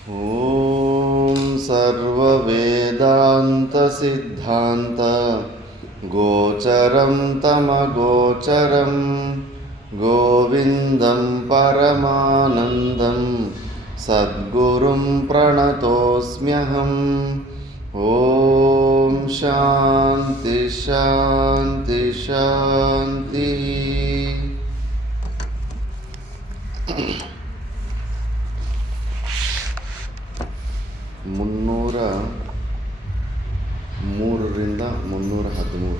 ॐ सर्ववेदान्तसिद्धान्त गोचरं तमगोचरं गोविन्दं परमानन्दं सद्गुरुं प्रणतोऽस्म्यहम्। ॐ शान्ति शान्ति शान्तिः। ಮುನ್ನೂರ 3ರಿಂದ 313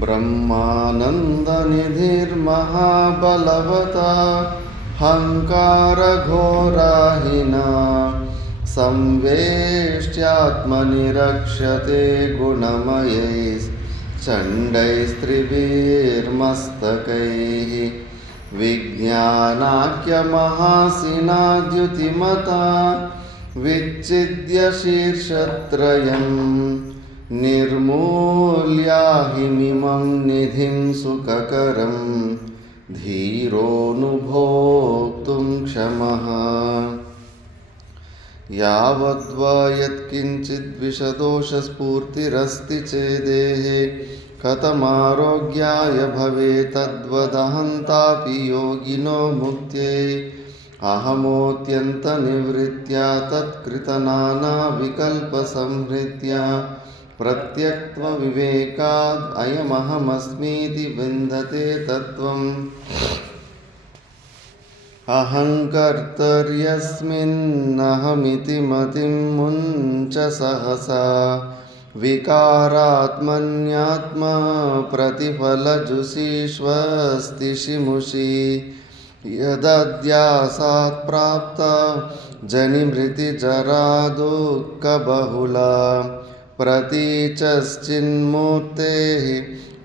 ಬ್ರಹ್ಮಾನಂದನಿಧಿರ್ಮಹಾಬಲವತಾ ಹಂಕಾರಘೋರಾಹಿನಾ ಸಂವೇಷ್ಟ್ಯಾತ್ಮನಿರಕ್ಷ್ಯತೆ ಗುಣಮಯೈಶ್ಚಂಡೈಸ್ತ್ರಿಭಿರ್ಮಸ್ತಕೈಃ विज्ञानाख्यमहासिनाद्युतिमता विच्छिद्य शीर्षत्रयं निर्मूल्याहिमिमं निधिं सुखकरं धीरोऽनुभोक्तुं क्षमः। यावद्वा यत्किञ्चिद्विषदोषस्फूर्तिरस्ति चेदेः कथमारोग्याय भवेत् तद्वदहन्तापि योगिनो मुक्त्यै अहमोऽत्यन्तनिवृत्त्या तत्कृतनानाविकल्पसंहृत्या प्रत्यक्त्वविवेकाद् अयमहमस्मीति विन्दते तत्त्वम्। अहङ्कर्तर्यस्मिन्नहमिति मतिं मुञ्च सहसा विकारात्मन्यात्मप्रतिफलजुषीष्वस्तिशिमुषी यदध्यासात् प्राप्ता जनिमृतिजरादुःखबहुला प्रतीचश्चिन्मूर्तेः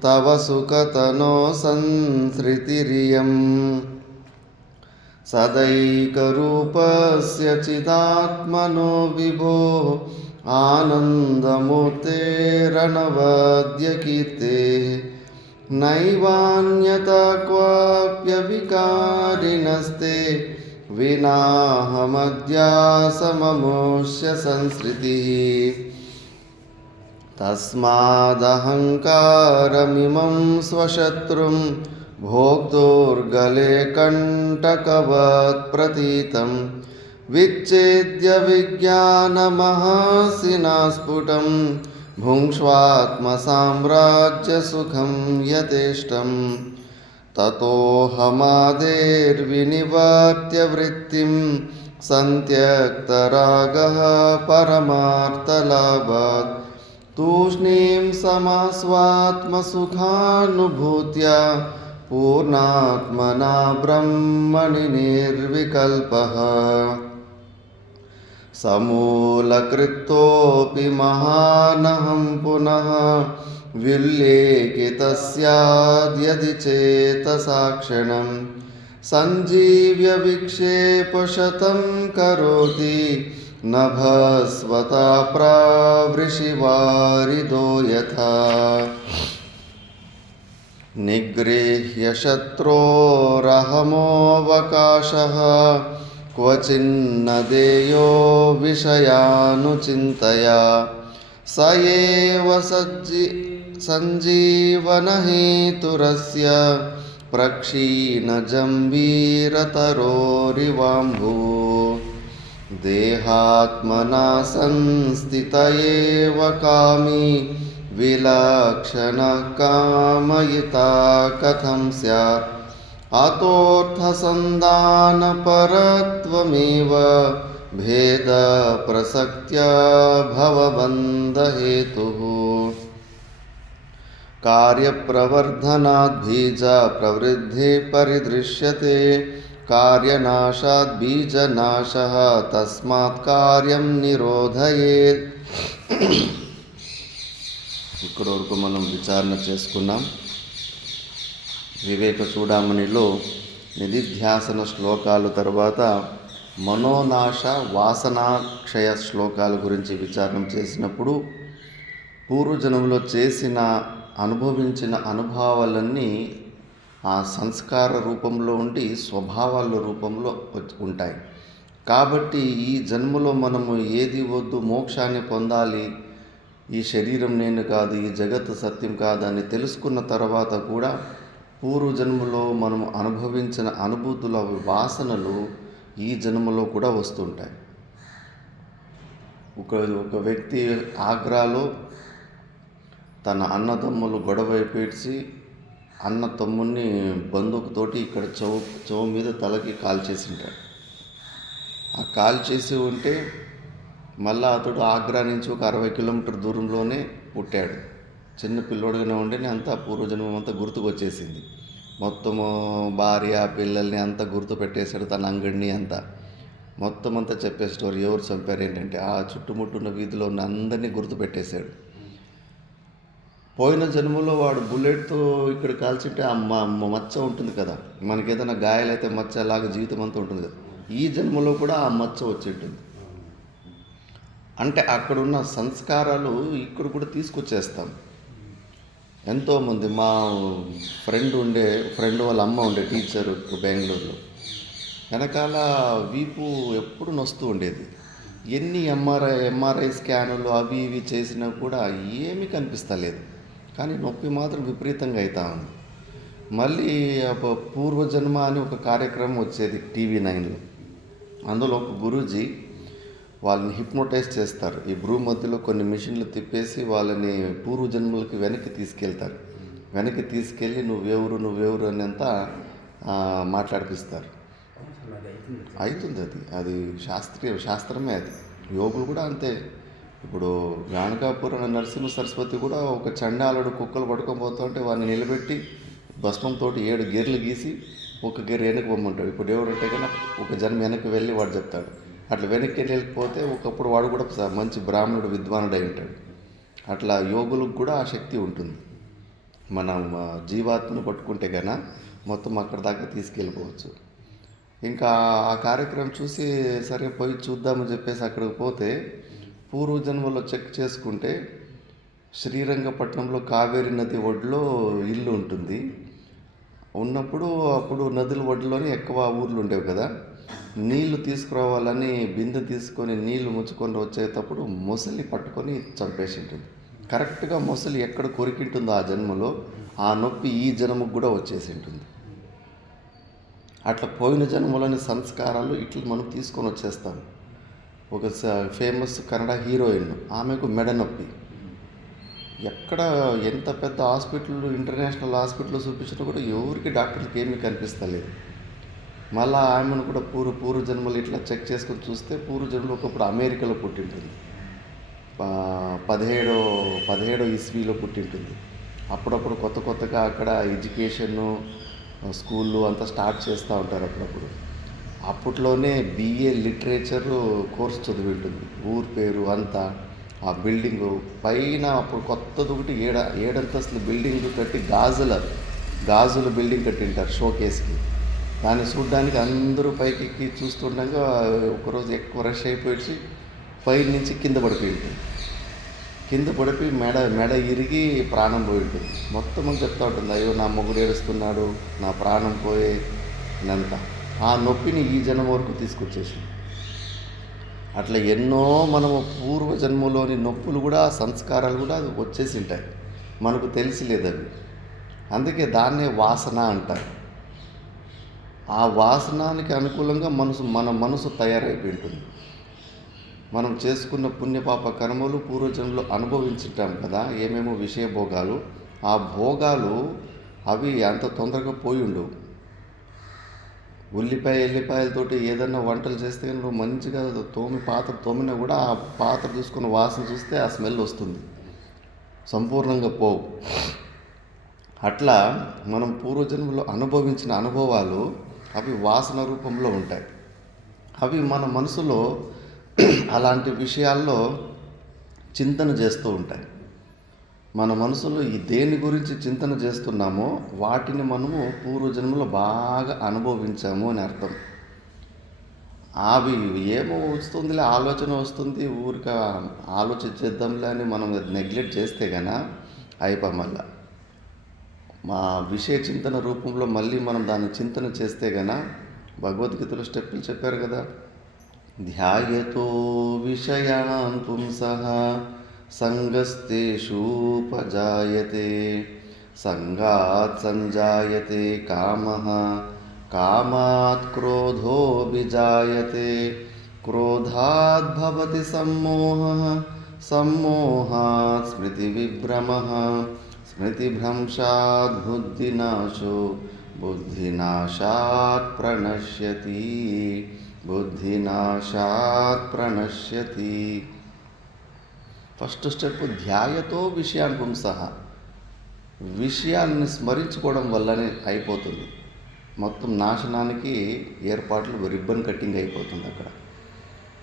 तव सुखतनो संसृतिरियम्। सदैकरूपस्य चिदात्मनो विभो आनन्दमूर्तेरनवद्यकीर्तेः नैवान्यथा क्वाप्यविकारिणस्ते विनाहमध्यासममुष्य संसृतिः। तस्मादहङ्कारमिमं स्वशत्रुं भोक्तुर्गले कण्टकवत् प्रतीतं विच्छेद्य विज्ञानमहासिना स्फुटं भुङ्क्ष्वात्मसाम्राज्यसुखं यथेष्टं। ततोऽहमादेर्विनिवर्त्य वृत्तिं सन्त्यक्तरागः परमार्थलाभात् तूष्णीं समास्वात्मसुखानुभूत्या पूर्णात्मना ब्रह्मणि निर्विकल्पः। समूलकृतोऽपि महानहं पुनः व्युल्लेखितस्याद्यदि चेतसा क्षणं सञ्जीव्य विक्षेपशतं करोति नभस्वता प्रावृषिवारिदो यथा। निगृह्य शत्रोरहमोऽवकाशः क्वचिन्न देयो विषयानुचिन्तया स एव सञ्जीवनहेतुरस्य प्रक्षीणजम्बीरतरोरिवाम्भुः। देहात्मना संस्थित एव कामी विलक्षणः कामयिता कथं स्यात्। अतोऽर्थसन्धानपरत्वमेव भेदप्रसक्त्या भवबन्धहेतुः। कार्यप्रवर्धनात् बीजप्रवृद्धिः परिदृश्यते कार्यनाशात् बीजनाशः तस्मात् कार्यं निरोधयेत्। ఇక్కడ వరకు మనం విచారణ చేసుకున్నాం. వివేక చూడామణిలో నిధిధ్యాసన శ్లోకాలు తర్వాత మనోనాశ వాసనాక్షయ శ్లోకాల గురించి విచారణ చేసినప్పుడు పూర్వజన్మలో చేసిన అనుభవించిన అనుభవాలన్నీ ఆ సంస్కార రూపంలో ఉండి స్వభావాల రూపంలో ఉంటాయి. కాబట్టి ఈ జన్మలో మనము ఏది వద్దు, మోక్షాన్ని పొందాలి, ఈ శరీరం నేను కాదు, ఈ జగత్తు సత్యం కాదని తెలుసుకున్న తర్వాత కూడా పూర్వజన్మలో మనము అనుభవించిన అనుభూతుల వాసనలు ఈ జన్మలో కూడా వస్తుంటాయి. ఒక వ్యక్తి ఆగ్రాలో తన అన్నదమ్ములు గొడవ పెట్టి అన్న తమ్ముడిని బందూకుతోటి ఇక్కడ చెవు మీద తలకి కాల్చేసి ఉంటాడు. ఆ కాల్చేసి ఉంటే మళ్ళా అతడు ఆగ్రా నుంచి ఒక 60 కిలోమీటర్ దూరంలోనే పుట్టాడు. చిన్న పిల్లోడుగానే ఉండి అంతా పూర్వజన్మం అంతా గుర్తుకొచ్చేసింది. మొత్తము భార్య పిల్లల్ని అంతా గుర్తు పెట్టేశాడు, తన అంగడిని అంతా మొత్తం అంతా చెప్పే స్టోరీ. ఎవరు చంపారు ఏంటంటే ఆ చుట్టుముట్టున్న వీధిలో ఉన్న అందరినీ గుర్తుపెట్టేశాడు. పోయిన జన్మలో వాడు బుల్లెట్తో ఇక్కడ కాల్చింటే ఆ మచ్చ ఉంటుంది కదా, మనకి ఏదైనా గాయాలైతే మచ్చ అలాగే జీవితం అంతా ఉంటుంది కదా, ఈ జన్మలో కూడా ఆ మచ్చ వచ్చి ఉంటుంది. అంటే అక్కడున్న సంస్కారాలు ఇక్కడ కూడా తీసుకొచ్చేస్తాం. ఎంతోమంది మా ఫ్రెండ్ వాళ్ళ అమ్మ ఉండే టీచర్ బెంగళూరులో, వెనకాల వీపు ఎప్పుడు నొస్తూ ఉండేది. ఎన్ని ఎంఆర్ఐ స్కానులు అవి ఇవి చేసినా కూడా ఏమీ కనిపిస్తలేదు, కానీ నొప్పి మాత్రం విపరీతంగా అవుతా ఉంది. మళ్ళీ పూర్వజన్మ అని ఒక కార్యక్రమం వచ్చేది టీవీ 9లో. అందులో ఒక గురూజీ వాళ్ళని హిప్నోటైజ్ చేస్తారు. ఈ బ్రూ మధ్యలో కొన్ని మిషన్లు తిప్పేసి వాళ్ళని పూర్వజన్మలకి వెనక్కి తీసుకెళ్తారు. వెనక్కి తీసుకెళ్ళి నువ్వెవరు అనేంత మాట్లాడిపిస్తారు. అవుతుంది అది శాస్త్రమే. అది యోగులు కూడా అంతే. ఇప్పుడు గానకాపురం నరసింహ సరస్వతి కూడా ఒక చండాలుడు కుక్కలు పడుకోబోతుంటే వాడిని నిలబెట్టి భస్మంతో 7 గేర్లు గీసి ఒక గేర్ వెనక్కి పొమ్మంటాడు. ఇప్పుడు దేవుడు అంటే కన్నా ఒక జన్మ వెనక్కి వెళ్ళి వాడు చెప్తాడు. అట్లా వెనక్కి వెళ్ళిపోతే ఒకప్పుడు వాడు కూడా మంచి బ్రాహ్మణుడు విద్వానుడు అయి ఉంటాడు. అట్లా యోగులకు కూడా ఆ శక్తి ఉంటుంది. మనం జీవాత్మను పట్టుకుంటే కన్నా మొత్తం అక్కడ దాకా తీసుకెళ్ళిపోవచ్చు. ఇంకా ఆ కార్యక్రమం చూసి సరే పోయి చూద్దామని చెప్పేసి అక్కడికి పోతే పూర్వజన్మలో చెక్ చేసుకుంటే శ్రీరంగపట్నంలో కావేరీ నది ఒడ్లో ఇల్లు ఉంటుంది. అప్పుడు నదుల ఒడ్లోనే ఎక్కువ ఊర్లు ఉండేవి కదా. నీళ్లు తీసుకురావాలని బిందె తీసుకొని నీళ్లు ముచ్చుకొని వచ్చేటప్పుడు మొసలి పట్టుకొని చంపేసి ఉంటుంది. కరెక్ట్గా మొసలి ఎక్కడ కొరికింటుందో ఆ జన్మలో ఆ నొప్పి ఈ జన్మకు కూడా వచ్చేసి ఉంటుంది. అట్లా పోయిన జన్మలోని సంస్కారాలు ఇట్లా మనం తీసుకొని వచ్చేస్తాం. ఒక ఫేమస్ కన్నడ హీరోయిన్, ఆమెకు మెడ నొప్పి. ఎక్కడ ఎంత పెద్ద హాస్పిటల్, ఇంటర్నేషనల్ హాస్పిటల్లో చూపించినా కూడా ఎవరికి డాక్టర్లకి ఏమీ కనిపిస్తలేదు. మళ్ళీ ఆమెను కూడా పూర్వజన్మలు ఇట్లా చెక్ చేసుకొని చూస్తే పూర్వజన్మలో ఒకప్పుడు అమెరికాలో పుట్టింటుంది. 17వ ఇస్వీలో పుట్టింటుంది. అప్పుడప్పుడు కొత్తగా అక్కడ ఎడ్యుకేషను స్కూళ్ళు అంతా స్టార్ట్ చేస్తూ ఉంటారు అప్పుడప్పుడు. అప్పట్లోనే BA లిటరేచర్ కోర్స్ చదివి ఉంటుంది. ఊరు పేరు అంతా, ఆ బిల్డింగు పైన అప్పుడు కొత్తది ఒకటి 7 అంతస్తుల బిల్డింగ్ కట్టి గాజుల బిల్డింగ్ కట్టింటారు షోకేస్కి. దాన్ని చూడడానికి అందరూ పైకి ఎక్కి చూస్తుండగా ఒకరోజు ఎక్కువ రష్ అయిపోయి పై నుంచి కింద పడిపోయింటుంది. కింద పడిపోయి మెడ ఇరిగి ప్రాణం పోయి ఉంటుంది. మొత్తం చెప్తూ ఉంటుంది, అయ్యో నా మొగుడు ఏడుస్తున్నాడు, నా ప్రాణం పోయే ఇదంతా. ఆ నొప్పిని ఈ జన్మ వరకు తీసుకొచ్చేసింది. అట్లా ఎన్నో మనము పూర్వజన్మలోని నొప్పులు కూడా, సంస్కారాలు కూడా వచ్చేసి ఉంటాయి, మనకు తెలిసిలేదు అవి. అందుకే దాన్నే వాసన అంటారు. ఆ వాసనానికి అనుకూలంగా మన మనసు తయారైపోయి ఉంటుంది. మనం చేసుకున్న పుణ్యపాప కర్మలు పూర్వజన్మలో అనుభవించుంటాం కదా, ఏమేమో విషయ భోగాలు. ఆ భోగాలు అవి అంత తొందరగా పోయి ఉండవు. ఎల్లిపాయలతోటి ఏదన్నా వంటలు చేస్తే నువ్వు మంచిగా పాత్ర తోమినా కూడా ఆ పాత్ర చూసుకున్న వాసన చూస్తే ఆ స్మెల్ వస్తుంది, సంపూర్ణంగా పోవు. అట్లా మనం పూర్వజన్మలో అనుభవించిన అనుభవాలు అవి వాసన రూపంలో ఉంటాయి. అవి మన మనసులో అలాంటి విషయాల్లో చింతన చేస్తూ ఉంటాయి. మన మనసులో ఈ దేని గురించి చింతన చేస్తున్నామో వాటిని మనము పూర్వజన్మలో బాగా అనుభవించాము అని అర్థం. అవి ఏమో వస్తుందిలే, ఆలోచన వస్తుంది, ఊరిక ఆలోచించేద్దాంలే అని మనం నెగ్లెక్ట్ చేస్తే కన్నా అయిపోయి మా విషయ చింతన రూపంలో మళ్ళీ మనం దాన్ని చింతన చేస్తే గన భగవద్గీతలో స్టెప్పులు చెప్పారు కదా. ధ్యాయతో విషయాన్ పుంసః సంగస్తేషూపజాయతే సంగాత్ సంజాయతే కామః కామాత్ క్రోధోభిజాయతే క్రోధాత్ భవతి సమ్మోహః సమ్మోహాత్ స్మృతివిభ్రమః స్మృతిభ్రంశాత్ బుద్ధినాశో బుద్ధినాశాత్ ప్రణశ్యతి బుద్ధినాశాత్ ప్రణశ్యతి. First step ధ్యాయతో విషయాన్ పుంసః. విషయాన్ని స్మరించుకోవడం వల్లనే అయిపోతుంది. మొత్తం నాశనానికి ఏర్పాట్లు రిబ్బన్ కట్టింగ్ అయిపోతుంది అక్కడ.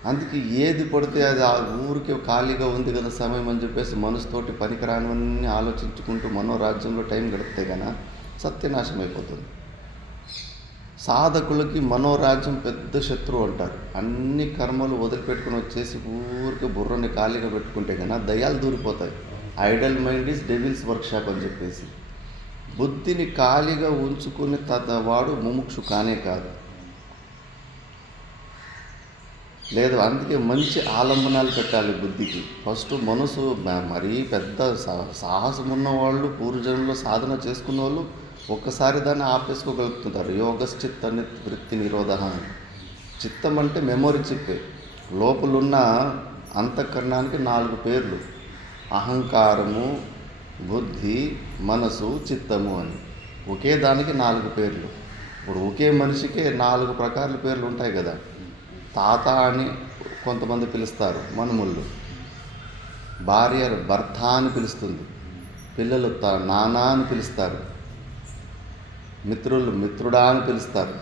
అందుకే ఏది పడితే అది ఆ ఊరికే ఖాళీగా ఉంది కదా సమయం అని చెప్పేసి మనసుతోటి పనికిరానివన్నీ ఆలోచించుకుంటూ మనోరాజ్యంలో టైం గడిపితే కన్నా సత్యనాశం అయిపోతుంది. సాధకులకి మనోరాజ్యం పెద్ద శత్రువు అంటారు. అన్ని కర్మలు వదిలిపెట్టుకుని వచ్చేసి ఊరికే బుర్రని ఖాళీగా పెట్టుకుంటే కన్నా దయ్యాలు దూరిపోతాయి. Idle mind is devil's workshop అని చెప్పేసి బుద్ధిని ఖాళీగా ఉంచుకుని వాడు ముముక్షు కానే కాదు. లేదు, అందుకే మంచి ఆలంబనాలు పెట్టాలి బుద్ధికి. ఫస్ట్ మనసు మరీ పెద్ద సాహసం ఉన్నవాళ్ళు పూర్వజన్మలో సాధన చేసుకున్న వాళ్ళు ఒక్కసారి దాన్ని ఆపేసుకోగలుగుతుంటారు. యోగశ్చిత్త వృత్తి నిరోధ. చిత్తం అంటే మెమొరీ చిప్పే. లోపలున్న అంతఃకరణానికి 4 పేర్లు: అహంకారము, బుద్ధి, మనసు, చిత్తము అని. ఒకే దానికి 4 పేర్లు. ఇప్పుడు ఒకే మనిషికే 4 ప్రకారాల పేర్లు ఉంటాయి కదా. తాత అని కొంతమంది పిలుస్తారు మనుముళ్ళు, భార్య భర్త అని పిలుస్తుంది, పిల్లలు నాన్న అని పిలుస్తారు, మిత్రులు మిత్రుడా అని పిలుస్తారు.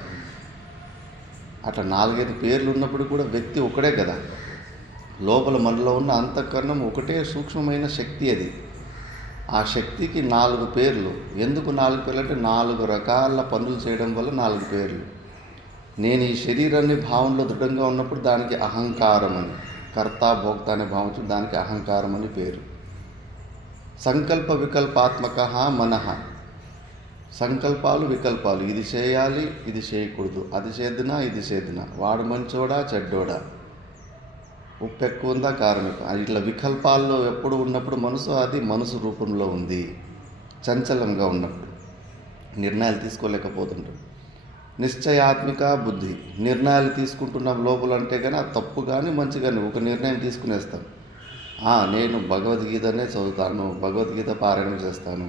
అట్లా 4-5 పేర్లు ఉన్నప్పుడు కూడా వ్యక్తి ఒకడే కదా. లోపల మనలో ఉన్న అంతఃకరణం ఒకటే సూక్ష్మమైన శక్తి అది. ఆ శక్తికి 4 పేర్లు. ఎందుకు 4 పేర్లు అంటే 4 రకాల పనులు చేయడం వల్ల 4 పేర్లు. నేను ఈ శరీరాన్ని భావంలో దృఢంగా ఉన్నప్పుడు దానికి అహంకారం అని, కర్త భోక్త అనే భావం దానికి అహంకారం అని పేరు. సంకల్ప వికల్పాత్మక మనః. సంకల్పాలు వికల్పాలు, ఇది చేయాలి ఇది చేయకూడదు, అది చేద్దునా ఇది చేద్దునా, వాడు మంచోడా చెడ్డోడా, ఉప్పు ఎక్కువ ఉందా కారం ఎక్కువ, ఇట్లా వికల్పాల్లో ఎప్పుడు ఉన్నప్పుడు మనసు అది మనసు రూపంలో ఉంది. చంచలంగా ఉన్నప్పుడు నిర్ణయాలు తీసుకోలేకపోతుంటాం. నిశ్చయాత్మిక బుద్ధి. నిర్ణయాలు తీసుకుంటున్నాం లోపల అంటే కానీ అది తప్పు కానీ మంచి కానీ ఒక నిర్ణయం తీసుకునేస్తాం. నేను భగవద్గీతనే చదువుతాను, భగవద్గీత పారాయణం చేస్తాను,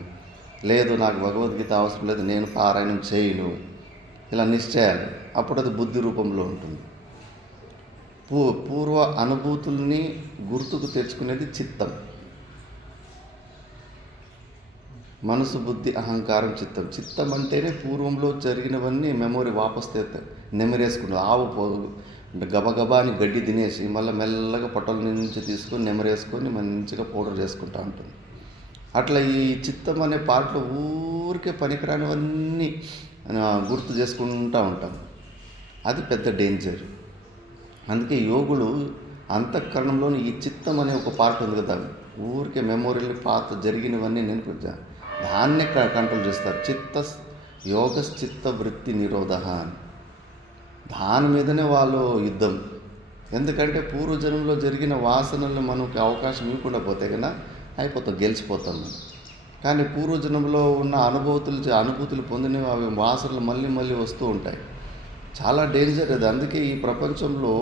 లేదు నాకు భగవద్గీత అవసరం లేదు నేను పారాయణం చేయను, ఇలా నిశ్చయాలు. అప్పుడు అది బుద్ధి రూపంలో ఉంటుంది. పూర్వ అనుభూతుల్ని గుర్తుకు తెచ్చుకునేది చిత్తం. మనసు, బుద్ధి, అహంకారం, చిత్తం. చిత్తం అంటేనే పూర్వంలో జరిగినవన్నీ మెమొరీ వాపస్ నెమరేసుకుంటుంది. ఆవు గబగబా అని గడ్డి తినేసి మళ్ళీ మెల్లగా పొట్టల నుంచి తీసుకొని నెమరేసుకొని మంచిగా పౌడర్ చేసుకుంటూ ఉంటుంది. అట్లా ఈ చిత్తం అనే పాటలో ఊరికే పనికిరానివన్నీ గుర్తు చేసుకుంటూ ఉంటాం. అది పెద్ద డేంజర్. అందుకే యోగులు అంతఃకరణంలోని ఈ చిత్తం అనే ఒక పార్ట్ ఉంది కదా, ఊరికే మెమొరీలు పాత జరిగినవన్నీ నెనపి దాన్నే కంట్రోల్ చేస్తారు. యోగశ్చిత్త వృత్తి నిరోధ అని. దాని మీదనే వాళ్ళు యుద్ధం. ఎందుకంటే పూర్వజన్మలో జరిగిన వాసనలు మనకి అవకాశం ఇవ్వకుండా పోతే కన్నా అయిపోతాం, గెలిచిపోతాం. కానీ పూర్వజన్మలో ఉన్న అనుభూతులు పొందినవి అవి వాసనలు మళ్ళీ మళ్ళీ వస్తూ ఉంటాయి. చాలా డేంజర్ అది. అందుకే ఈ ప్రపంచంలో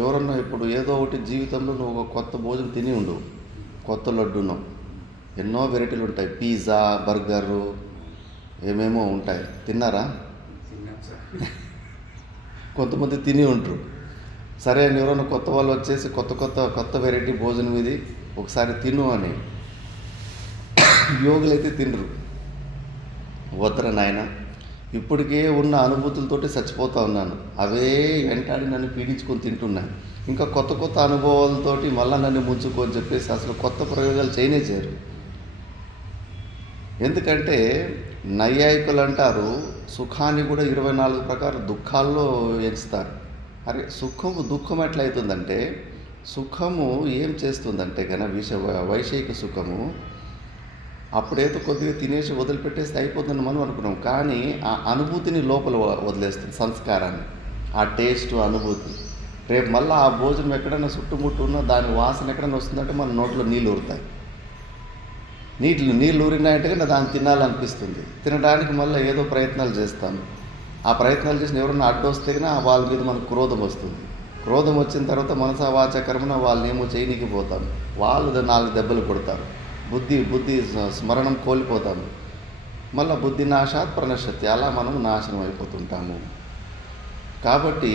ఎవరన్నా ఇప్పుడు ఏదో ఒకటి జీవితంలో నువ్వు ఒక కొత్త భోజనం తిని ఉండు, కొత్త లడ్డూను, ఎన్నో వెరైటీలు ఉంటాయి, పిజ్జా, బర్గరు, ఏమేమో ఉంటాయి. తిన్నారా? కొంతమంది తిని ఉంటారు. సరే అని ఎవరైనా కొత్త వాళ్ళు వచ్చేసి కొత్త వెరైటీ భోజనం ఇది ఒకసారి తిను అని, యోగులైతే తినరు. వద్దరా నాయన, ఇప్పటికే ఉన్న అనుభూతులతోటి చచ్చిపోతూ ఉన్నాను, అవే వెంటాడి నన్ను పీడించుకొని తింటున్నాను, ఇంకా కొత్త అనుభవాలతోటి మళ్ళీ నన్ను ముంచుకొని చెప్పేసి అసలు కొత్త ప్రయోగాలు చేయరు. ఎందుకంటే నైయాయికులు అంటారు సుఖాన్ని కూడా 24 ప్రకారం దుఃఖాల్లో ఎంచుతారు. అరే దుఃఖం ఎట్లయితుందంటే, సుఖము ఏం చేస్తుందంటే కనుక వైషయిక సుఖము అప్పుడేదో కొద్దిగా తినేసి వదిలిపెట్టేస్తే అయిపోతుందని మనం అనుకున్నాం. కానీ ఆ అనుభూతిని లోపల వదిలేస్తుంది సంస్కారాన్ని. ఆ టేస్ట్ అనుభూతి. రేపు మళ్ళీ ఆ భోజనం ఎక్కడైనా చుట్టుముట్టు ఉన్నా దాని వాసన ఎక్కడైనా వస్తుందంటే మన నోట్లో నీళ్ళు ఊరుతాయి. నీళ్ళు ఊరినాయంటే కానీ దాన్ని తినాలనిపిస్తుంది. తినడానికి మళ్ళీ ఏదో ప్రయత్నాలు చేస్తాము. ఆ ప్రయత్నాలు చేసిన ఎవరన్నా అడ్డొస్తే కానీ వాళ్ళ మీద మనకు క్రోధం వస్తుంది. క్రోధం వచ్చిన తర్వాత మనసా వాచ కర్మన వాళ్ళని ఏమో చేయనికి పోతాం. వాళ్ళు 4 దెబ్బలు కొడతారు. బుద్ధి స్మరణం కోల్పోతాము. మళ్ళీ బుద్ధి నాశాత్ ప్రణశ్యతి, అలా మనం నాశనం అయిపోతుంటాము. కాబట్టి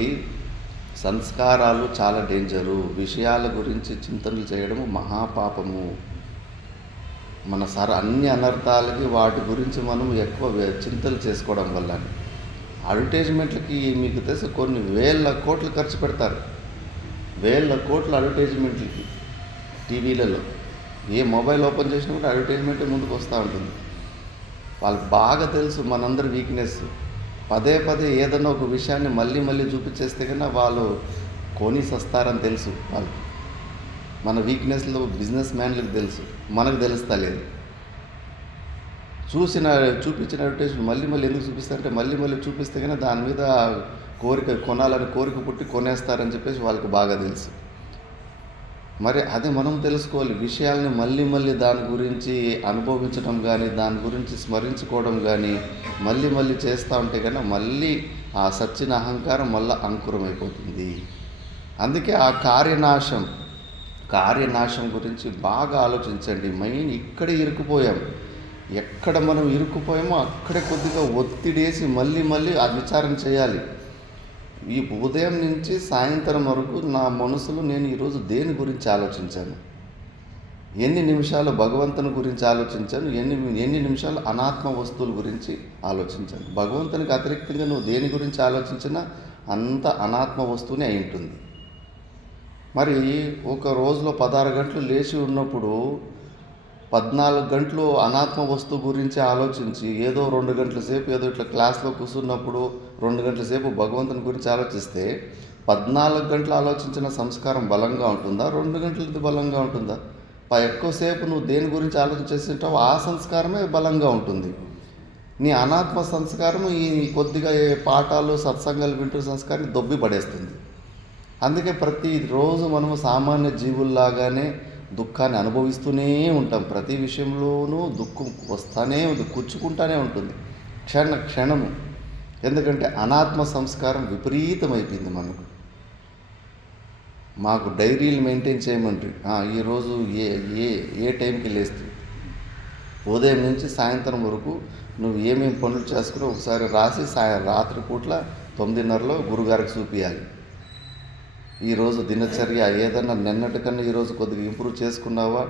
సంస్కారాలు చాలా డేంజరు. విషయాల గురించి చింతనలు చేయడము మహాపాపము. మన అన్ని అనర్థాలకి వాటి గురించి మనం ఎక్కువ చింతలు చేసుకోవడం వల్ల. అడ్వర్టైజ్మెంట్లకి మీకు తెలిసి కొన్ని వేల కోట్లు ఖర్చు పెడతారు. వేల కోట్ల అడ్వర్టైజ్మెంట్లకి టీవీలలో. ఏ మొబైల్ ఓపెన్ చేసినా కూడా అడ్వర్టైజ్మెంట్ ముందుకు వస్తూ ఉంటుంది. వాళ్ళకి బాగా తెలుసు మనందరి వీక్నెస్. పదే ఏదైనా ఒక విషయాన్ని మళ్ళీ చూపించేస్తే కన్నా వాళ్ళు కొని సస్తారని తెలుసు వాళ్ళకి. మన వీక్నెస్లో బిజినెస్ మ్యాన్లకు తెలుసు, మనకు తెలుస్తా లేదు. చూపించిన అడ్వర్టైజ్మెంట్ మళ్ళీ ఎందుకు చూపిస్తారంటే మళ్ళీ చూపిస్తే కానీ దాని మీద కొనాలని కోరిక పుట్టి కొనేస్తారని చెప్పేసి వాళ్ళకి బాగా తెలుసు. మరి అదే మనం తెలుసుకోవాలి. విషయాల్ని మళ్ళీ దాని గురించి అనుభవించడం కానీ, దాని గురించి స్మరించుకోవడం కానీ మళ్ళీ చేస్తూ ఉంటే కన్నా మళ్ళీ ఆ సచ్చిన అహంకారం మళ్ళీ అంకురమైపోతుంది. అందుకే ఆ కార్యనాశం గురించి బాగా ఆలోచించండి. మెయిన్ ఇక్కడే ఇరుక్కుపోయాం. ఎక్కడ మనం ఇరుక్కుపోయామో అక్కడే కొద్దిగా ఒత్తిడేసి మళ్ళీ ఆ విచారణ చేయాలి. ఈ ఉదయం నుంచి సాయంత్రం వరకు నా మనసులో నేను ఈరోజు దేని గురించి ఆలోచించాను, ఎన్ని నిమిషాలు భగవంతుని గురించి ఆలోచించాను, ఎన్ని నిమిషాలు అనాత్మ వస్తువుల గురించి ఆలోచించాను. భగవంతునికి అతిరిక్తంగా నువ్వు దేని గురించి ఆలోచించినా అంత అనాత్మ వస్తువునే అయి ఉంటుంది. మరి ఒక రోజులో 16 గంటలు లేచి ఉన్నప్పుడు 14 గంటలు అనాత్మ వస్తువు గురించి ఆలోచించి ఏదో 2 గంటల సేపు ఏదో ఇట్లా క్లాస్లో కూర్చున్నప్పుడు 2 గంటల సేపు భగవంతుని గురించి ఆలోచిస్తే 14 గంటలు ఆలోచించిన సంస్కారం బలంగా ఉంటుందా, 2 గంటలది బలంగా ఉంటుందా? ఎక్కువసేపు నువ్వు దేని గురించి ఆలోచన చేస్తుంటావు ఆ సంస్కారమే బలంగా ఉంటుంది. నీ అనాత్మ సంస్కారం ఈ కొద్దిగా పాఠాలు సత్సంగాలు వింటూ సంస్కారాన్ని దొబ్బి పడేస్తుంది. అందుకే ప్రతిరోజు మనము సామాన్య జీవుల్లాగానే దుఃఖాన్ని అనుభవిస్తూనే ఉంటాం. ప్రతి విషయంలోనూ దుఃఖం వస్తూనే ఉంది, కూర్చుకుంటూనే ఉంటుంది క్షణము. ఎందుకంటే అనాత్మ సంస్కారం విపరీతమైపోయింది మనకు. మాకు డైరీలు మెయింటైన్ చేయమంటారు. ఈరోజు ఏ టైంకి లేస్తుంది, ఉదయం నుంచి సాయంత్రం వరకు నువ్వు ఏమేమి పనులు చేసుకుని ఒకసారి రాసి రాత్రి పూట్ల 9:30లో గురుగారికి చూపించాలి. ఈరోజు దినచర్య ఏదన్నా నిన్నటికన్నా ఈరోజు కొద్దిగా ఇంప్రూవ్ చేసుకున్నావా,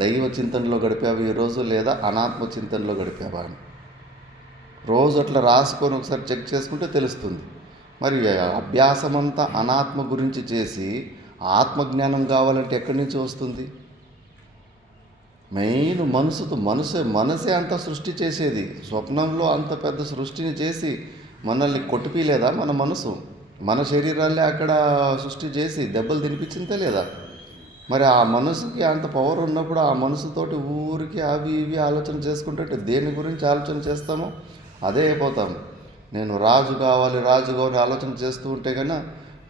దైవ చింతనలో గడిపావా ఈరోజు, లేదా అనాత్మ చింతనలో గడిపావా అని రోజు అట్లా రాసుకొని ఒకసారి చెక్ చేసుకుంటే తెలుస్తుంది. మరి అభ్యాసం అంతా అనాత్మ గురించి చేసి ఆత్మజ్ఞానం కావాలంటే ఎక్కడి నుంచి వస్తుంది? మెయిన్ మనసే అంత సృష్టి చేసేది. స్వప్నంలో అంత పెద్ద సృష్టిని చేసి మనల్ని కొట్టిపీలేదా మన మనసు? మన శరీరాలే అక్కడ సృష్టి చేసి దెబ్బలు తినిపించిందే లేదా? మరి ఆ మనసుకి అంత పవర్ ఉన్నప్పుడు ఆ మనసుతోటి ఊరికి అవి ఇవి ఆలోచన చేసుకుంటే దేని గురించి ఆలోచన చేస్తామో అదే అయిపోతాము. నేను రాజు కావాలి ఆలోచన చేస్తూ ఉంటే కన్నా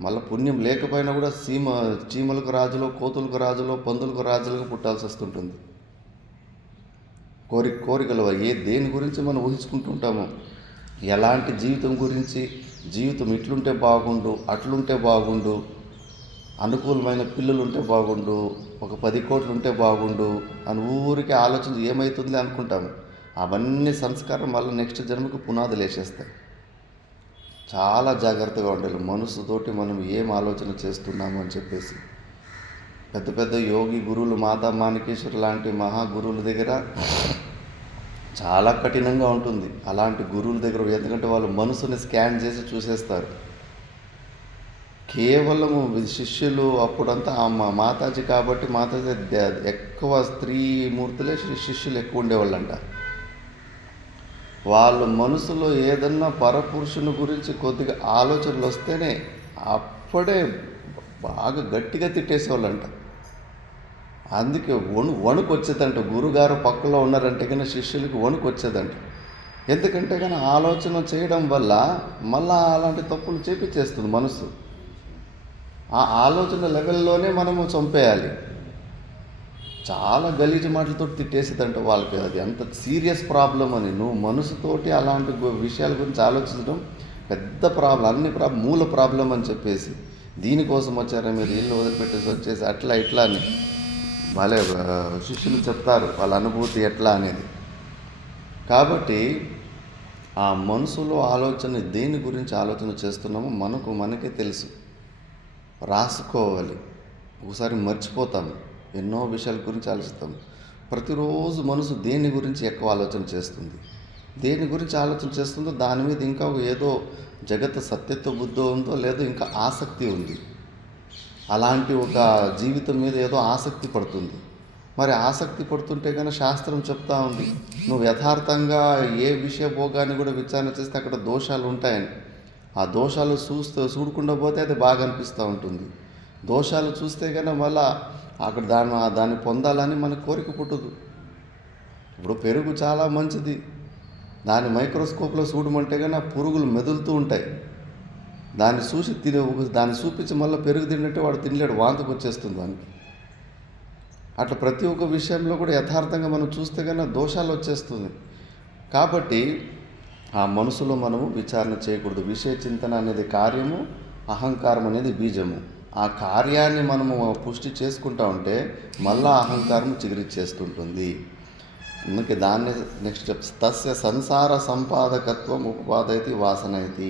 మళ్ళీ పుణ్యం లేకపోయినా కూడా చీమలకు రాజులో, కోతులకు రాజులో, పందులకు రాజులుగా పుట్టాల్సి వస్తుంటుంది. కోరికలు దేని గురించి మనం ఊహించుకుంటూ ఉంటామో, ఎలాంటి జీవితం గురించి, జీవితం ఇట్లుంటే బాగుండు, అట్లుంటే బాగుండు, అనుకూలమైన పిల్లలు ఉంటే బాగుండు, ఒక 10 కోట్లు ఉంటే బాగుండు అని ఊరికి ఆలోచన ఏమవుతుంది అనుకుంటాము. అవన్నీ సంస్కారం మళ్ళీ నెక్స్ట్ జన్మకు పునాదులు వేసేస్తాయి. చాలా జాగ్రత్తగా ఉండాలి మనసుతోటి మనం ఏం ఆలోచన చేస్తున్నాము అని చెప్పేసి. పెద్ద యోగి గురువులు, మాతా మాణికేశ్వర లాంటి మహాగురువుల దగ్గర చాలా కఠినంగా ఉంటుంది. అలాంటి గురువుల దగ్గర ఎందుకంటే వాళ్ళు మనసుని స్కాన్ చేసి చూసేస్తారు. కేవలం శిష్యులు అప్పుడంతా మాతాజీ కాబట్టి మాతాజీ ఎక్కువ స్త్రీమూర్తులే శిష్యులు ఎక్కువ ఉండేవాళ్ళంట. వాళ్ళ మనసులో ఏదన్నా పరపురుషుని గురించి కొద్దిగా ఆలోచనలు వస్తేనే అప్పుడే బాగా గట్టిగా తిట్టేసేవాళ్ళంట. అందుకే వణుకు వచ్చేదంట. గురుగారు పక్కలో ఉన్నారంటే కానీ శిష్యులకి వణుకు వచ్చేదంట. ఎందుకంటే కానీ ఆలోచన చేయడం వల్ల మళ్ళా అలాంటి తప్పులు చేపించేస్తుంది మనసు. ఆ ఆలోచన లెవెల్లోనే మనము చంపేయాలి. చాలా గలీజు మాటలతో తిట్టేసేదంట వాళ్ళకి. అది అంత సీరియస్ ప్రాబ్లం అని. నువ్వు మనసుతోటి అలాంటి విషయాల గురించి ఆలోచించడం పెద్ద ప్రాబ్లం, అన్ని మూల ప్రాబ్లం అని చెప్పేసి, దీనికోసం వచ్చారా మీరు, ఇల్లు వదిలిపెట్టేసి వచ్చేసి అట్లా ఇట్లా అని భలే శిష్యులు చెప్తారు వాళ్ళ అనుభూతి ఎట్లా అనేది. కాబట్టి ఆ మనసులో ఆలోచన దేని గురించి ఆలోచన చేస్తున్నామో మనకే తెలుసు. రాసుకోవాలి. ఒకసారి మర్చిపోతాము. ఎన్నో విషయాల గురించి ఆలోచిస్తాము. ప్రతిరోజు మనసు దేని గురించి ఎక్కువ ఆలోచన చేస్తుంది, దేని గురించి ఆలోచన చేస్తుందో దాని మీద ఇంకా ఏదో జగత్ సత్యత్వ బుద్ధి ఉందో లేదో ఇంకా ఆసక్తి ఉంది. అలాంటి ఒక జీవితం మీద ఏదో ఆసక్తి పడుతుంది. మరి ఆసక్తి పడుతుంటే కనుక శాస్త్రం చెప్తా ఉంది, నువ్వు యథార్థంగా ఏ విషయ భోగాన్ని కూడా విచారణ చేస్తే అక్కడ దోషాలు ఉంటాయని. ఆ దోషాలు చూడకుండా పోతే అది బాగా అనిపిస్తూ ఉంటుంది. దోషాలు చూస్తే కనుక మళ్ళా అక్కడ దాన్ని పొందాలని మనకు కోరిక పుట్టదు. ఇప్పుడు పెరుగు చాలా మంచిది, దాన్ని మైక్రోస్కోప్లో చూడమంటే కానీ ఆ పురుగులు మెదులుతూ ఉంటాయి. దాన్ని చూసి దాన్ని చూపించి మళ్ళీ పెరుగు తిన్నట్టే వాడు తినలేడు, వాంతికి వచ్చేస్తుంది వానికి. అట్లా ప్రతి ఒక్క విషయంలో కూడా యథార్థంగా మనం చూస్తే కన్నా దోషాలు వచ్చేస్తుంది. కాబట్టి ఆ మనసులో మనము విచారణ చేయకూడదు. విషయ చింతన అనేది కార్యము, అహంకారం అనేది బీజము. ఆ కార్యాన్ని మనము పుష్టి చేసుకుంటా ఉంటే మళ్ళా అహంకారం చిగురిచ్చేస్తుంటుంది. అందుకే దాన్ని నెక్స్ట్ తస్య సంసార సంపాదకత్వం ఉపపాదయతి వాసనయతి.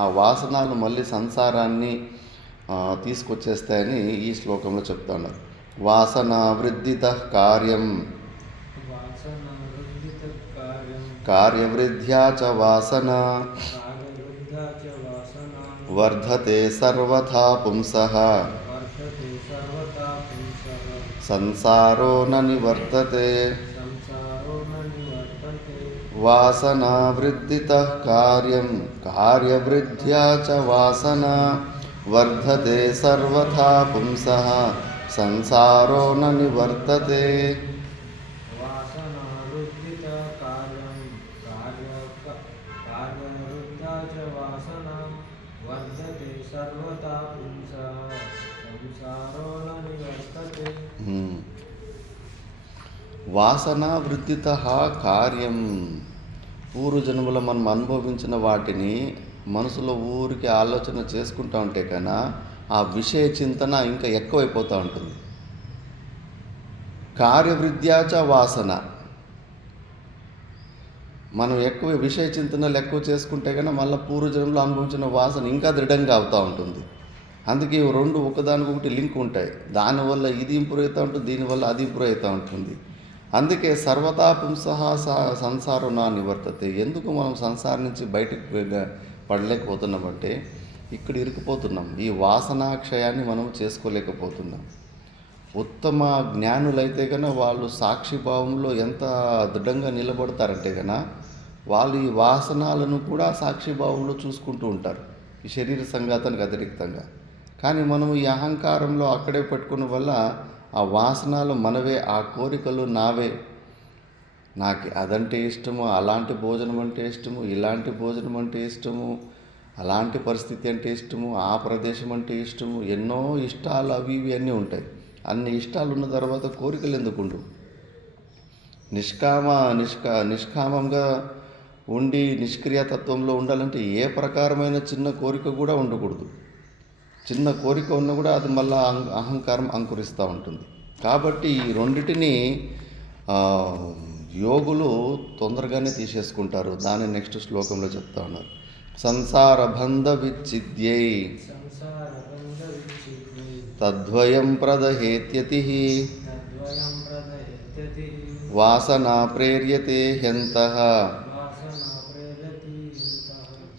ఆ వాసనలు మళ్ళీ సంసారాన్ని తీసుకొచ్చేస్తాయని ఈ శ్లోకంలో చెప్తా ఉన్నారు. వాసన వృద్ధిత కార్యం కార్యవృద్ధ్యా చ వాసన వర్ధతే సర్వథా పుంసః సంసారో న నివర్తతే. వాసనా వృద్ధితః కార్యం కార్యవృద్ధ్యా చ వాసన వర్ధతే సర్వథా పుంసః సంసారో న నివర్తతే. వాసన వృద్ధిత కార్యం. పూర్వజన్మలో మనం అనుభవించిన వాటిని మనసులో ఊరికి ఆలోచన చేసుకుంటూ ఉంటే కన్నా ఆ విషయ చింతన ఇంకా ఎక్కువైపోతూ ఉంటుంది. కార్యవృద్ధ్యాచ వాసన. మనం ఎక్కువ విషయ చింతనలు ఎక్కువ చేసుకుంటే కన్నా మళ్ళీ పూర్వజన్మలో అనుభవించిన వాసన ఇంకా దృఢంగా అవుతూ ఉంటుంది. అందుకే ఇవి రెండు ఒకదానికొకటి లింక్ ఉంటాయి. దానివల్ల ఇది ఇంప్రూవ్ అవుతూ ఉంటుంది, దీనివల్ల అది ఇంప్రూవ్ అవుతూ ఉంటుంది. అందుకే సర్వతా పుంసః సంసారం నా నివర్తతే. ఎందుకు మనం సంసారం నుంచి బయటకు పడలేకపోతున్నామంటే ఇక్కడ ఇరుక్కుపోతున్నాం. ఈ వాసనాక్షయాన్ని మనం చేసుకోలేకపోతున్నాం. ఉత్తమ జ్ఞానులైతే కన్నా వాళ్ళు సాక్షిభావంలో ఎంత దృఢంగా నిలబడతారంటే కన్నా వాళ్ళు ఈ వాసనాలను కూడా సాక్షిభావంలో చూసుకుంటూ ఉంటారు, ఈ శరీర సంఘాతానికి అతిరిక్తంగా. కానీ మనం ఈ అహంకారంలో అక్కడే పట్టుకున్న వల్ల ఆ వాసనలు మనవే, ఆ కోరికలు నావే. నాకు అదంటే ఇష్టము, అలాంటి భోజనం అంటే ఇష్టము, ఇలాంటి భోజనం అంటే ఇష్టము, అలాంటి పరిస్థితి అంటే ఇష్టము, ఆ ప్రదేశం అంటే ఇష్టము, ఎన్నో ఇష్టాలు అవి ఇవి అన్నీ ఉంటాయి. అన్ని ఇష్టాలు ఉన్న తర్వాత కోరికలు ఎందుకుండు? నిష్కామంగా ఉండి నిష్క్రియాతత్వంలో ఉండాలంటే ఏ ప్రకారమైన చిన్న కోరిక కూడా ఉండకూడదు. చిన్న కోరిక ఉన్నా కూడా అది మళ్ళీ అహంకారం అంకురిస్తూ ఉంటుంది. కాబట్టి ఈ రెండిటిని యోగులు తొందరగానే తీసేసుకుంటారు. దాన్ని నెక్స్ట్ శ్లోకంలో చెప్తా ఉన్నారు. సంసార బంధ విచ్ఛిద్యై తద్వయం ప్రదహేత్యతి వాసనా ప్రేర్యతే హ్యంతః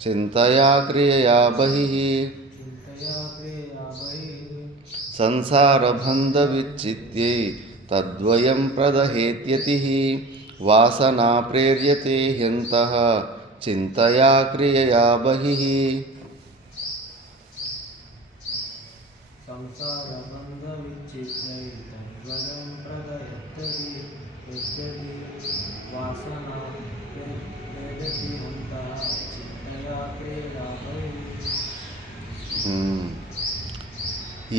చింతయా క్రియయా బహిః. సంసారబంధ విచ్ఛిద్యై తద్వయం ప్రదహేత్యతి వాసనా ప్రేర్యతే హ్యంతః చింతయా క్రియయా బహిః.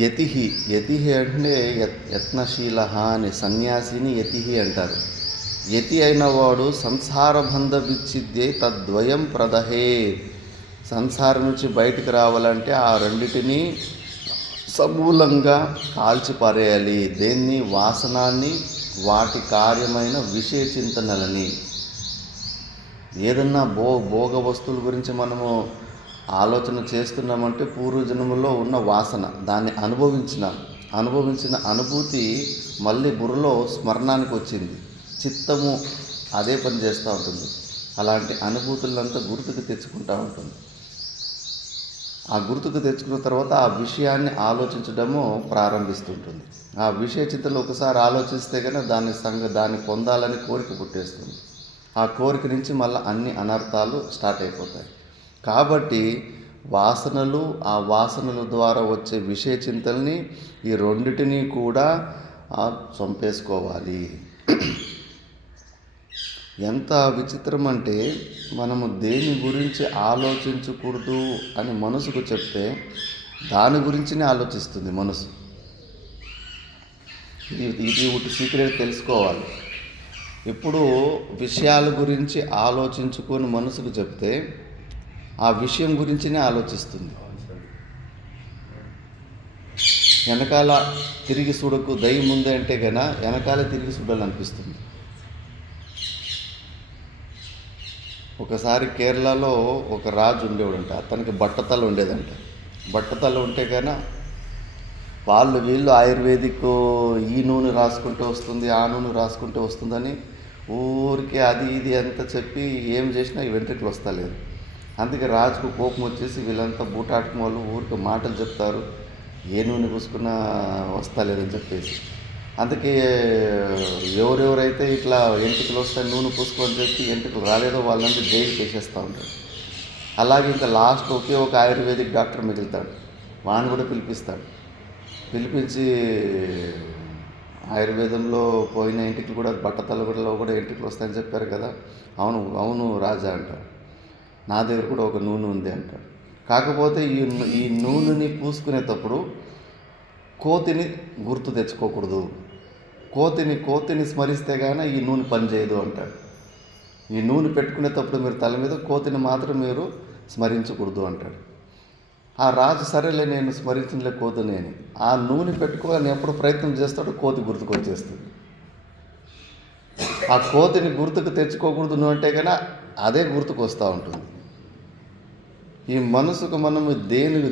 యతిహి యతిహి అంటే యత్నశీల అని సన్యాసిని యతిహి అంటారు. యతి అయిన వాడు సంసార బంధ విచ్ఛిద్యే తద్వయం ప్రదహే. సంసారం నుంచి బయటకు రావాలంటే ఆ రెండిటిని సమూలంగా కాల్చిపారేయాలి. దేన్ని? వాసనాన్ని, వాటి కార్యమైన విషయ చింతనలని. ఏదన్నా భోగ వస్తువుల గురించి మనము ఆలోచన చేస్తున్నామంటే పూర్వజన్మలో ఉన్న వాసన, దాన్ని అనుభవించిన అనుభూతి మళ్ళీ బుర్రలో స్మరణానికి వచ్చింది. చిత్తము అదే పని చేస్తూ ఉంటుంది. అలాంటి అనుభూతులంతా గుర్తుకు తెచ్చుకుంటూ ఉంటుంది. ఆ గుర్తుకు తెచ్చుకున్న తర్వాత ఆ విషయాన్ని ఆలోచించడము ప్రారంభిస్తుంటుంది. ఆ విషయ చింతనలో ఒకసారి ఆలోచిస్తే కనుక దాన్ని పొందాలని కోరిక పుట్టేస్తుంది. ఆ కోరిక నుంచి మళ్ళీ అన్ని అనర్థాలు స్టార్ట్ అయిపోతాయి. కాబట్టి వాసనలు, ఆ వాసనల ద్వారా వచ్చే విషయ చింతల్ని, ఈ రెండిటిని కూడా చంపేసుకోవాలి. ఎంత విచిత్రం అంటే, మనము దేని గురించి ఆలోచించకూడదు అని మనసుకు చెప్తే దాని గురించినే ఆలోచిస్తుంది మనసు. ఇది ఒకటి సీక్రెట్ తెలుసుకోవాలి. ఇప్పుడు విషయాల గురించి ఆలోచించుకొని మనసుకు చెప్తే ఆ విషయం గురించినే ఆలోచిస్తుంది. వెనకాల తిరిగి చూడకు, దయ్యం ఉంది అంటే గన వెనకాల తిరిగి చూడాలనిపిస్తుంది. ఒకసారి కేరళలో ఒక రాజు ఉండేవాడంట. అతనికి బట్టతల ఉండేదంట. బట్టతల ఉంటే కన్నా వీళ్ళు ఆయుర్వేదిక్ ఈ నూనె రాసుకుంటూ వస్తుంది, ఆ నూనె రాసుకుంటూ వస్తుందని ఊరికే అది ఇది అంతా చెప్పి ఏం చేసినా ఈ వెంట్రుకలు వస్తలేదు. అందుకే రాజుకు కోపం వచ్చేసి వీళ్ళంతా బూటాటం వాళ్ళు ఊరికి మాటలు చెప్తారు, ఏ నూనె పూసుకున్నా వస్తలేదని చెప్పేసి. అందుకే ఎవరెవరైతే ఇట్లా ఎంట్రుకలు వస్తాయి నూనె పూసుకొని చెప్పి ఎంట్రుకలు రాలేదో వాళ్ళంతా జైలుకి వేసేస్తూ ఉంటారు. అలాగే ఇంకా లాస్ట్ ఒక ఆయుర్వేదిక్ డాక్టర్ మిగులుతాడు. వాడిని కూడా పిలిపించి ఆయుర్వేదంలో పోయిన ఎంట్రుకలు కూడా బట్టతలలో కూడా ఎంట్రుకలు వస్తాయని చెప్పారు కదా. అవును రాజా అంటాడు. నా దగ్గర కూడా ఒక నూనె ఉంది అంటాడు. కాకపోతే ఈ నూనెని పూసుకునేటప్పుడు కోతిని గుర్తు తెచ్చుకోకూడదు. కోతిని స్మరిస్తే కానీ ఈ నూనె పనిచేయదు అంటాడు. ఈ నూనె పెట్టుకునేటప్పుడు మీరు తల మీద కోతిని మాత్రం మీరు స్మరించకూడదు అంటాడు. ఆ రాజు సరేలే నేను స్మరించలే కోతిని అని ఆ నూనె పెట్టుకోవాలని ఎప్పుడు ప్రయత్నం చేస్తాడో కోతి గుర్తుకు వచ్చేస్తుంది. ఆ కోతిని గుర్తుకు తెచ్చుకోకూడదు నువ్వు అంటే కన్నా అదే గుర్తుకు వస్తూ ఉంటుంది. ఈ మనసుకు మనము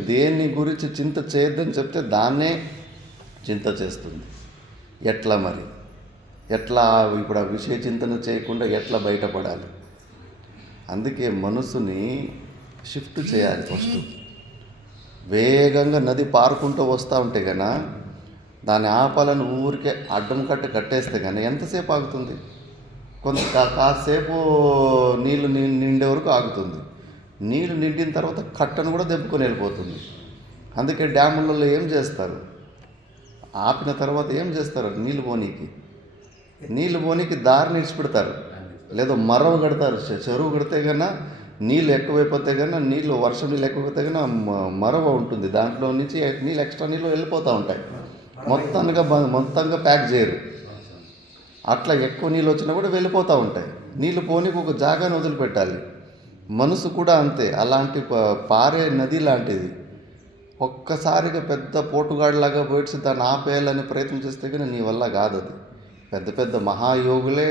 దేని గురించి చింత చేయొద్దని చెప్తే దాన్నే చింత చేస్తుంది. ఎట్లా ఇప్పుడు ఆ విషయ చింతన చేయకుండా ఎట్లా బయటపడాలి? అందుకే మనసుని షిఫ్ట్ చేయాలి. ఫస్ట్ వేగంగా నది పారుకుంటూ వస్తూ ఉంటే కన్నా దాని ఆపాలను ఊరికే అడ్డం కట్టేస్తే కానీ ఎంతసేపు ఆగుతుంది? కాసేపు నీళ్ళు నిండే వరకు ఆగుతుంది. నీళ్ళు నిండిన తర్వాత కట్టను కూడా దెబ్బకొని వెళ్ళిపోతుంది. అందుకే డ్యాములలో ఏం చేస్తారు? ఆపిన తర్వాత ఏం చేస్తారు? నీళ్ళు పోనీకి దారిని ఇచ్చిపెడతారు, లేదా మరవ కడతారు. చెరువు కడితే కన్నా నీళ్ళు ఎక్కువైపోతే కన్నా వర్షం నీళ్ళు ఎక్కువైతే కన్నా మరవ ఉంటుంది. దాంట్లో నుంచి నీళ్ళు ఎక్స్ట్రా నీళ్ళు వెళ్ళిపోతూ ఉంటాయి. మొత్తంగా ప్యాక్ చేయరు. అట్లా ఎక్కువ నీళ్ళు వచ్చినా కూడా వెళ్ళిపోతూ ఉంటాయి. నీళ్ళు పోనీకి ఒక జాగాను వదిలిపెట్టాలి. మనసు కూడా అంతే. అలాంటి పారే నది లాంటిది. ఒక్కసారిగా పెద్ద పోటుగాడిలాగా పోయిట్సి దాన్ని ఆపేయాలని ప్రయత్నం చేస్తే కానీ నీ వల్ల కాదు. అది పెద్ద మహాయోగులే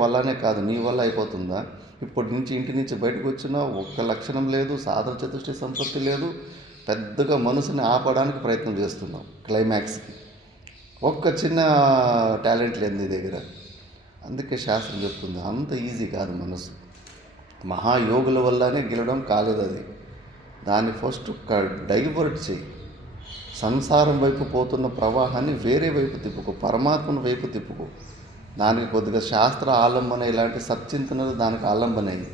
వల్లనే కాదు, నీ వల్ల అయిపోతుందా? ఇప్పటి నుంచి ఇంటి నుంచి బయటకు వచ్చినా ఒక్క లక్షణం లేదు, సాధన చతుష్టి సంపత్తి లేదు, పెద్దగా మనసుని ఆపడానికి ప్రయత్నం చేస్తున్నాం. క్లైమాక్స్కి ఒక్క చిన్న టాలెంట్ లేదు నీ దగ్గర. అందుకే శాస్త్రం చెప్తుంది అంత ఈజీ కాదు మనసు. మహాయోగుల వల్లనే గెలవడం కాలేదు. అది దాన్ని ఫస్ట్ డైవర్ట్ చేయి. సంసారం వైపు పోతున్న ప్రవాహాన్ని వేరే వైపు తిప్పుకో, పరమాత్మను వైపు తిప్పుకో. దానికి కొద్దిగా శాస్త్ర ఆలంబన, ఇలాంటి సత్చింతనలు దానికి ఆలంబనయ్యి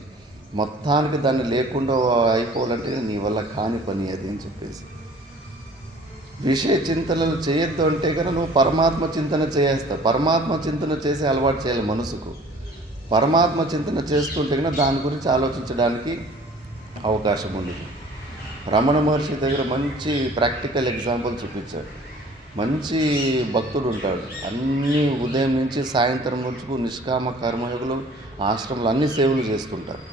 మొత్తానికి దాన్ని లేకుండా అయిపోవాలంటే నీ వల్ల కాని పని అది అని చెప్పేసి. విషయ చింతనలు చేయొద్దు అంటే కనుక నువ్వు పరమాత్మ చింతన చేస్తావు. పరమాత్మ చింతన చేసి అలవాటు చేయాలి మనసుకు. పరమాత్మ చింతన చేస్తుంటే కనుక దాని గురించి ఆలోచించడానికి అవకాశం ఉంది. రమణ మహర్షి దగ్గర మంచి ప్రాక్టికల్ ఎగ్జాంపుల్ చూపించాడు. మంచి భక్తుడు ఉంటాడు. అన్నీ ఉదయం నుంచి సాయంత్రం వరకు నిష్కామ కర్మయోగులు ఆశ్రమంలో అన్ని సేవలు చేసుకుంటారు.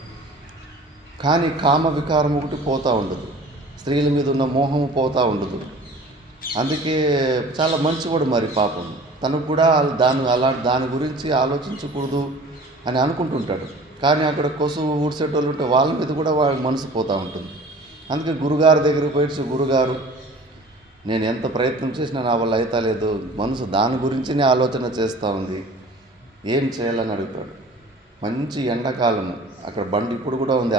కానీ కామ వికారం ఒకటి పోతూ ఉండదు, స్త్రీల మీద ఉన్న మోహము పోతూ ఉండదు. అందుకే చాలా మంచివాడు మరి పాపం. తనకు కూడా దాని గురించి ఆలోచించకూడదు అని అనుకుంటుంటాడు. కానీ అక్కడ కొసు ఊడ్చేటోళ్ళు ఉంటే వాళ్ళ మీద కూడా వాళ్ళ మనసు పోతూ ఉంటుంది. అందుకే గురుగారి దగ్గరికి పోయి, గురుగారు నేను ఎంత ప్రయత్నం చేసినా నా వల్ల అయితే లేదు, మనసు దాని గురించినే ఆలోచన చేస్తూ ఉంది, ఏం చేయాలని అడుగుతాడు. మంచి ఎండాకాలము, అక్కడ బండ ఇప్పుడు కూడా ఉంది.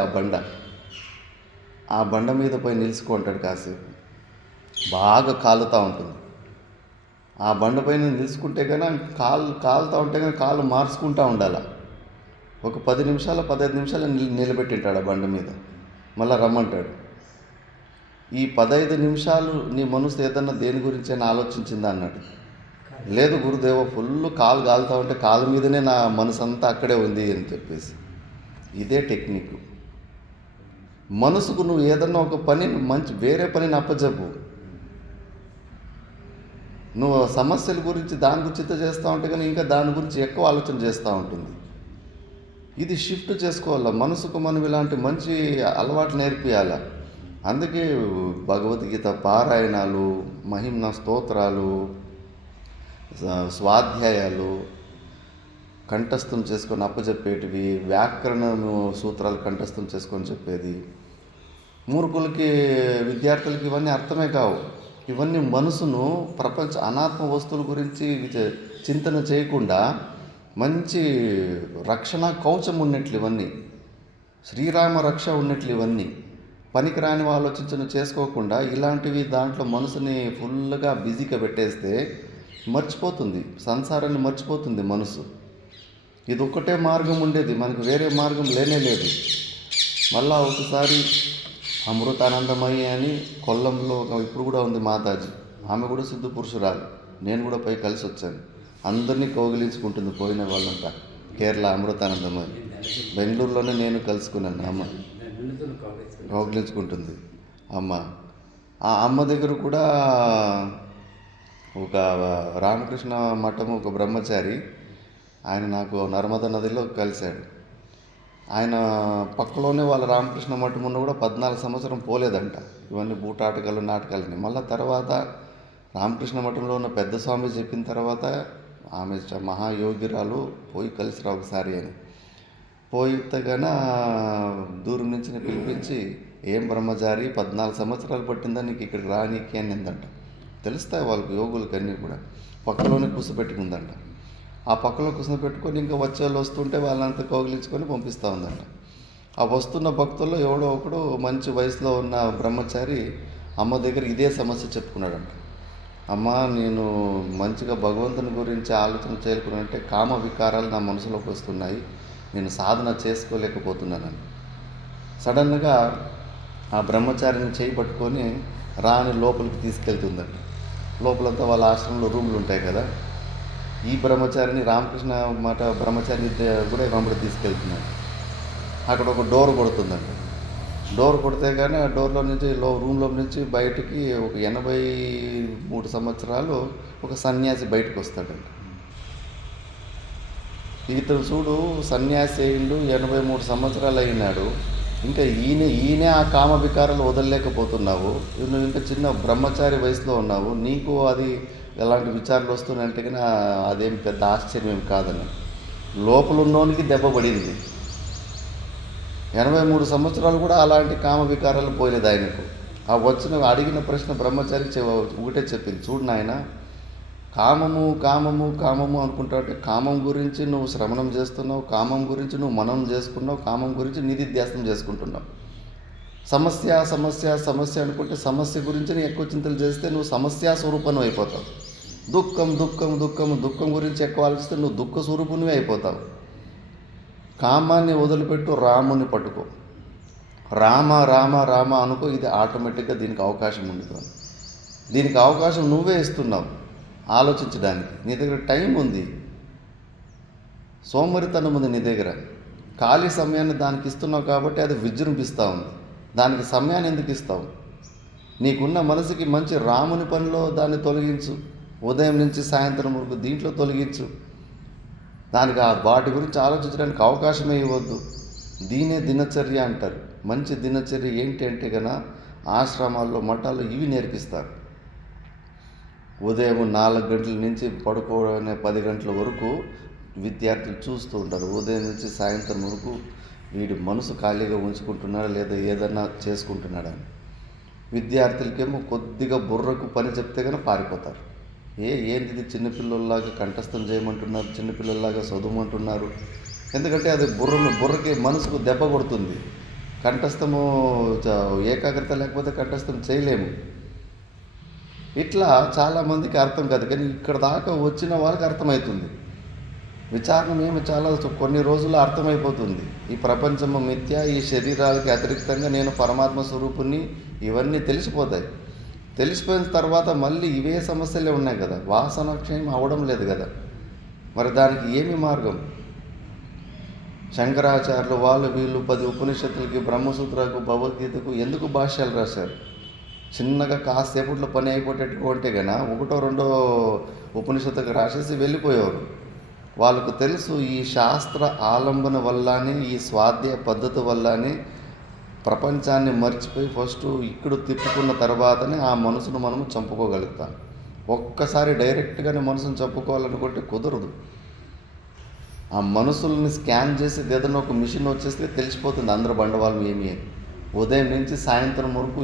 ఆ బండ మీద పోయి నిలుచుకుంటాడు కాసేపు. బాగా కాలుతూ ఉంటుంది. ఆ బండ పైన నిలుచుకుంటే కానీ కాలుతూ ఉంటే కానీ కాలు మార్చుకుంటూ ఉండాలి. ఒక 10 నిమిషాలు 15 నిమిషాలు నిలబెట్టింటాడు ఆ బండ మీద. మళ్ళీ రమ్మంటాడు. ఈ 15 నిమిషాలు నీ మనసు ఏదన్నా దేని గురించి అయినా ఆలోచించిందా అన్నాడు. లేదు గురుదేవ, ఫుల్ కాలు కాలుతూ ఉంటే కాలు మీదనే నా మనసు అంతా అక్కడే ఉంది అని చెప్పేసి. ఇదే టెక్నిక్. మనసుకు నువ్వు ఏదన్నా ఒక పని వేరే పనిని అప్పచెప్పు. నువ్వు సమస్యల గురించి దాని గురించి చింత చేస్తూ ఉంటే కానీ ఇంకా దాని గురించి ఎక్కువ ఆలోచన చేస్తూ ఉంటుంది. ఇది షిఫ్ట్ చేసుకోవాలా. మనసుకు మనం ఇలాంటి మంచి అలవాటు నేర్పియాల. అందుకే భగవద్గీత పారాయణాలు, మహిమ్న స్తోత్రాలు, స్వాధ్యాయాలు కంఠస్థం చేసుకొని అప్పచెప్పేటివి, వ్యాకరణ సూత్రాలు కంఠస్థం చేసుకొని చెప్పేది. మూర్ఖులకి, విద్యార్థులకి ఇవన్నీ అర్థమే కావు. ఇవన్నీ మనసును ప్రపంచ అనాత్మ వస్తువుల గురించి చింతన చేయకుండా మంచి రక్షణ కవచం ఉన్నట్లు ఇవన్నీ, శ్రీరామ రక్ష ఉన్నట్లు ఇవన్నీ. పనికిరాని ఆలోచించను చేసుకోకుండా ఇలాంటివి దాంట్లో మనసుని ఫుల్గా బిజీగా పెట్టేస్తే మర్చిపోతుంది, సంసారాన్ని మర్చిపోతుంది మనసు. ఇది ఒక్కటే మార్గం ఉండేది, మనకు వేరే మార్గం లేనే లేదు. మళ్ళా ఒకసారి అమృతానందమయ్యి అని కొల్లంలో ఇప్పుడు కూడా ఉంది మాతాజీ. ఆమె కూడా సిద్ధ పురుషురాలు. నేను కూడా పోయి కలిసి వచ్చాను. అందరినీ కౌగిలించుకుంటుంది పోయిన వాళ్ళంతా. కేరళ అమృతానందమయ్యి. బెంగళూరులోనే నేను కలుసుకున్నాను. అమ్మ కౌగిలించుకుంటుంది అమ్మ. ఆ అమ్మ దగ్గర కూడా ఒక రామకృష్ణ మఠం ఒక బ్రహ్మచారి, ఆయన నాకు నర్మదా నదిలో కలిశాడు. ఆయన పక్కలోనే వాళ్ళ రామకృష్ణ మఠం ఉన్న కూడా 14 సంవత్సరం పోలేదంట. ఇవన్నీ బూటాటకాలు, నాటకాలని. మళ్ళీ తర్వాత రామకృష్ణ మఠంలో ఉన్న పెద్ద స్వామి చెప్పిన తర్వాత ఆమె మహాయోగిరాలు, పోయి కలిసిరా ఒకసారి అని. పోయితేగాన దూరం నుంచి పిలిపించి, ఏం బ్రహ్మచారి 14 సంవత్సరాలు పట్టిందా నీకు ఇక్కడికి రానీకి అనిందంట. తెలుస్తాయి వాళ్ళకి, యోగులకి అన్నీ కూడా. పక్కలోనే కూర్చోబెట్టుకుందంట. ఆ పక్కలో కూర్చోబెట్టుకొని ఇంకా వచ్చే వాళ్ళు వస్తుంటే వాళ్ళంతా కౌగిలించుకొని పంపిస్తూ ఉందంట. ఆ వస్తున్న భక్తుల్లో ఎవడో ఒకడు మంచి వయసులో ఉన్న బ్రహ్మచారి అమ్మ దగ్గర ఇదే సమస్య చెప్పుకున్నాడంట. అమ్మ, నేను మంచిగా భగవంతుని గురించి ఆలోచన చేయాలనుకుంటే కామ వికారాలు నా మనసులోకి వస్తున్నాయి, నేను సాధన చేసుకోలేకపోతున్నానని. సడన్గా ఆ బ్రహ్మచారిని చేయి పట్టుకొని రాని లోపలికి తీసుకెళ్తుందంట. లోపలంతా వాళ్ళ ఆశ్రమంలో రూములు ఉంటాయి కదా. ఈ బ్రహ్మచారిని, రామకృష్ణ మఠ బ్రహ్మచారిని కూడా వెంబడి తీసుకెళ్తున్నాడు. అక్కడ ఒక డోర్ కొడుతుందంట. డోర్ కొడితే కానీ ఆ డోర్లో నుంచి రూమ్లో నుంచి బయటికి ఒక 83 సంవత్సరాలు ఒక సన్యాసి బయటకు వస్తాడంట. ఇతను చూడు, సన్యాసి అయిండు, 83 సంవత్సరాలు అయినాడు, ఇంకా ఈయనే ఆ కామ వికారాలు వదలలేకపోతున్నావు, నువ్వు ఇంకా చిన్న బ్రహ్మచారి వయసులో ఉన్నావు, నీకు అది ఎలాంటి విచారాలు వస్తున్నాయంటే కానీ అదేం పెద్ద ఆశ్చర్యం కాదని. లోపల ఉన్నోనికి దెబ్బ పడింది. 83 సంవత్సరాలు కూడా అలాంటి కామ వికారాలు పోలేదు ఆయనకు. ఆ అడిగిన ప్రశ్న బ్రహ్మచారి ఒకటే చెప్పింది, చూడు నాయన, కామము కామము కామము అనుకుంటావు. కామం గురించి నువ్వు శ్రవణం చేస్తున్నావు, కామం గురించి నువ్వు మననం చేసుకున్నావు, కామం గురించి నిధిధ్యాసనం చేసుకుంటున్నావు. సమస్య సమస్య సమస్య అనుకుంటే సమస్య గురించి ఎక్కువ చింతలు చేస్తే నువ్వు సమస్య స్వరూపం అయిపోతావు. దుఃఖం దుఃఖం దుఃఖం దుఃఖం గురించి ఎక్కువ ఆలోచిస్తే నువ్వు దుఃఖ స్వరూపునివే అయిపోతావు. కామాన్ని వదిలిపెట్టు, రాముని పట్టుకో, రామ రామ రామ అనుకో. ఇది ఆటోమేటిక్గా దీనికి అవకాశం ఉంటుంది. దీనికి అవకాశం నువ్వే ఇస్తున్నావు ఆలోచించడానికి. నీ దగ్గర టైం ఉంది, సోమరితనం ఉంది నీ దగ్గర. ఖాళీ సమయాన్ని దానికి ఇస్తున్నావు కాబట్టి అది విజృంభిస్తూ ఉంది. దానికి సమయాన్ని ఎందుకు ఇస్తావు? నీకున్న మనసుకి మంచి రాముని పనిలో దాన్ని తొలగించు. ఉదయం నుంచి సాయంత్రం వరకు దీంట్లో తొలగించు. దానికి వాటి గురించి ఆలోచించడానికి అవకాశమే ఇవ్వద్దు. దీనే దినచర్య అంటారు. మంచి దినచర్య ఏంటి అంటే కనుక ఆశ్రమాల్లో మఠాల్లో ఇవి నేర్పిస్తారు. ఉదయం 4 గంటల నుంచి పడుకోవడం 10 గంటల వరకు విద్యార్థులు చూస్తూ ఉంటారు. ఉదయం నుంచి సాయంత్రం వరకు వీడి మనసు ఖాళీగా ఉంచుకుంటున్నాడా లేదా ఏదన్నా చేసుకుంటున్నాడని. విద్యార్థులకేమో కొద్దిగా బుర్రకు పని చెప్తే కనుక పారిపోతారు. ఏంది ఇది చిన్నపిల్లల్లాగా కంఠస్థం చేయమంటున్నారు, చిన్నపిల్లల్లాగా చదవమంటున్నారు. ఎందుకంటే అది బుర్రకి మనసుకు దెబ్బ కొడుతుంది. కంఠస్థము ఏకాగ్రత లేకపోతే కంఠస్థం చేయలేము. ఇట్లా చాలామందికి అర్థం కాదు, కానీ ఇక్కడ దాకా వచ్చిన వాళ్ళకి అర్థమవుతుంది. విచారణ ఏమి చాలా కొన్ని రోజుల్లో అర్థమైపోతుంది. ఈ ప్రపంచము మిథ్య, ఈ శరీరాలకి అతిరిక్తంగా నేను పరమాత్మ స్వరూపుణ్ణి, ఇవన్నీ తెలిసిపోతాయి. తెలిసిపోయిన తర్వాత మళ్ళీ ఇవే సమస్యలే ఉన్నాయి కదా, వాసనక్షయం అవడం లేదు కదా. మరి దానికి ఏమి మార్గం? శంకరాచార్యులు వీళ్ళు 10 ఉపనిషత్తులకి, బ్రహ్మసూత్రాలకు, భగవద్గీతకు ఎందుకు భాష్యాలు రాశారు? చిన్నగా కాసేపట్లో పని అయిపోయేటట్టు ఉంటే కన్నా 1, 2 ఉపనిషత్తులకు రాసేసి వెళ్ళిపోయేవారు. వాళ్ళకు తెలుసు ఈ శాస్త్ర ఆలంబన వల్లనే, ఈ స్వాధ్యాయ పద్ధతి వల్లనే ప్రపంచాన్ని మర్చిపోయి ఫస్ట్ ఇక్కడ తిప్పుకున్న తర్వాతనే ఆ మనసును మనము చంపుకోగలుగుతాం. ఒక్కసారి డైరెక్ట్గానే మనసును చంపుకోవాలనుకుంటే కుదరదు. ఆ మనసుల్ని స్కాన్ చేసి ఏదైనా ఒక మిషన్ వచ్చేస్తే తెలిసిపోతుంది అందరి బండవాళ్ళం ఏమి అని. ఉదయం నుంచి సాయంత్రం వరకు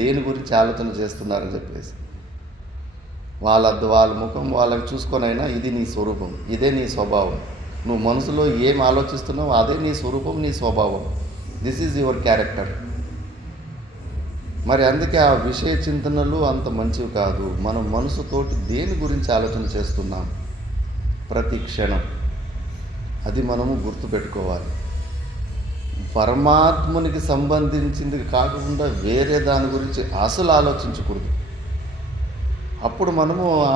దేని గురించి ఆలోచన చేస్తున్నారని చెప్పేసి వాళ్ళ ముఖం వాళ్ళకి చూసుకొనైనా ఇది నీ స్వరూపం, ఇదే నీ స్వభావం, నువ్వు మనసులో ఏం ఆలోచిస్తున్నావు అదే నీ స్వరూపం, నీ స్వభావం, దిస్ ఈజ్ యువర్ క్యారెక్టర్. మరి అందుకే ఆ విషయ చింతనలు అంత మంచివి కాదు. మనం మనసుతోటి దేని గురించి ఆలోచన చేస్తున్నాం ప్రతి క్షణం, అది మనము గుర్తుపెట్టుకోవాలి. పరమాత్మునికి సంబంధించింది కాకుండా వేరే దాని గురించి అసలు ఆలోచించకూడదు. అప్పుడు మనము ఆ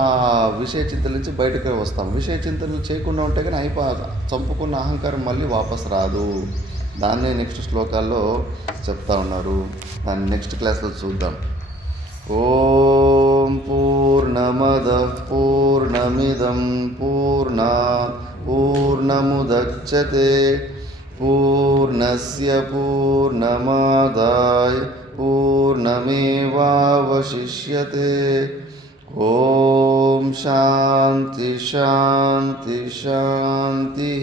విషయ చింతల నుంచి బయటకు వస్తాం. విషయ చింతనలు చేయకుండా ఉంటే కానీ చంపుకున్న అహంకారం మళ్ళీ వాపస్ రాదు. దాన్నే నెక్స్ట్ శ్లోకాల్లో చెప్తా ఉన్నారు. దాన్ని నెక్స్ట్ క్లాస్లో చూద్దాం. ఓం పూర్ణమదః పూర్ణమిదం పూర్ణాత్ పూర్ణముదచ్యతే పూర్ణస్య పూర్ణమాదాయ పూర్ణమేవావశిష్యతే. ఓం శాంతి శాంతి శాంతి.